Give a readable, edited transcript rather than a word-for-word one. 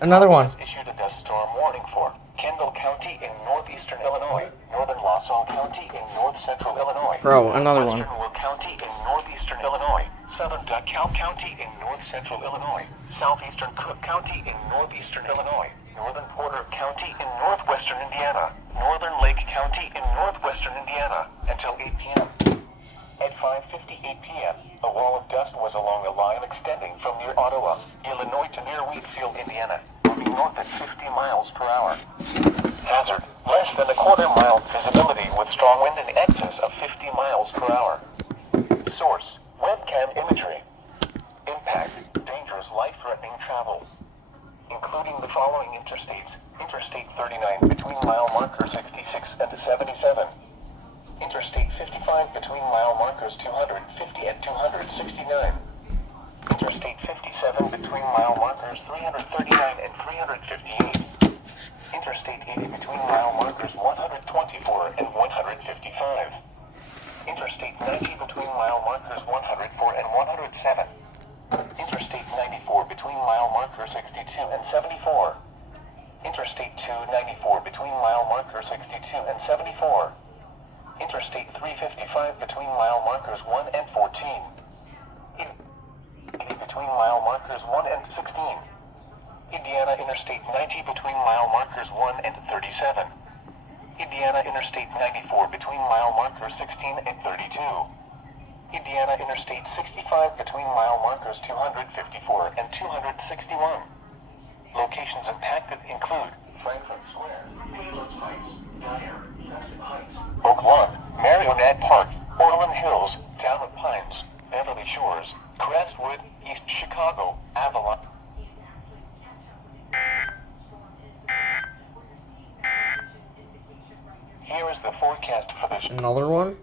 Another one. Issued a dust storm warning for Kendall County in northeastern Illinois, northern Lasalle County in north-central Illinois, Bro, another one. western Will County in northeastern Illinois, southern DeKalb County in north-central Illinois, southeastern Cook County in northeastern Illinois, northern Porter County in northwestern Indiana, northern Lake County in northwestern Indiana, until 8 p.m. At 5:58 p.m., a wall of dust was along a line extending from near Ottawa, Illinois to near Wheatfield, Indiana, moving north at 50 miles per hour. Hazard, less than a quarter-mile visibility with strong wind in excess of 50 miles per hour. Source, webcam imagery. Impact, dangerous life-threatening travel. Including the following interstates: Interstate 39 between mile marker 66 and 77. Interstate 55 between mile markers 250 and 269. Interstate 57 between mile markers 339 and 358. Interstate 80 between mile markers 124 and 155. Interstate 90 between mile markers 104 and 107. Interstate 94 between mile markers 62 and 74. Interstate 294 between mile markers 62 and 74. Interstate 355 between mile markers 1 and 14. Between mile markers 1 and 16. Indiana Interstate 90 between mile markers 1 and 37. Indiana Interstate 94 between mile markers 16 and 32. Indiana Interstate 65 between mile markers 254 and 261. Locations impacted include Franklin Square, Palos Heights, Dyer, Crescent Heights, Oak Lawn, Marionette Park, Orland Hills, Town of Pines, Beverly Shores, Crestwood, East Chicago, Avalon. Here is the forecast for this. Another one?